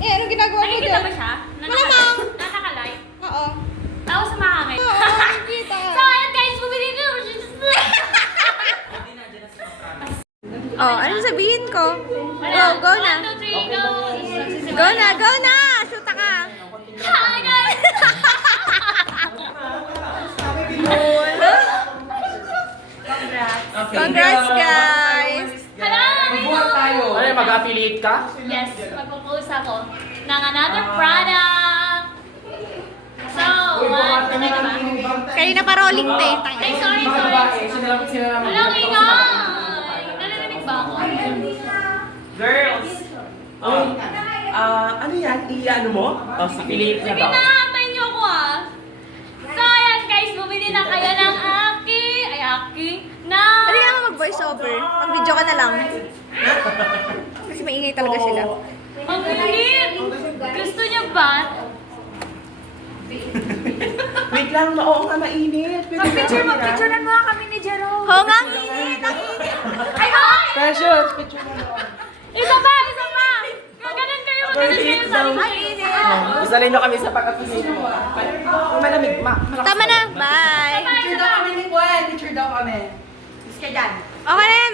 Eh, anong ginagawa mo Nakikita doon? ba siya? Malamang. Nakaka-live? Oo. Tapos sumahangin. Oo, nakikita. So, ayan guys, bumili ko. Oh, ano sabihin ko? Wala. Go na. 1, 2, 3, go! Go na, go na! Shoota ka! Hi guys! Congrats, guys! Hello! Ano yung mag-affiliate ka? Yes, magpo-post ako ng another product. So, 1, 2, 3 na ba? Kanina pa rolling, te. Ay, sorry. Walang ingay! Narinig ba ako? Girls! Ano yan? I-ano mo? Affiliate na Sige daw. na, antayin niyo ako ah. So, ayan guys, bumili na kayo ng Aki, na... Ano naman mag-voice over? Mag-video ka na lang. Kasi maingay talaga sila. Ang init! Gusto niyo ba? Wait lang, oo nga mainit. Mag-picturean mo kami ni Jerome. Oo nga, ang init! Ang init! Ay, ay! Precious, picture mo. Isa pa! Maganon kayo sabi ko. Ang init! Isalin nyo kami sa pag-affiliate mo. Malamig, Tama na! Bye! Picture daw kami ni Gwen. Picture daw kami. Is ka dyan. Okay na yan!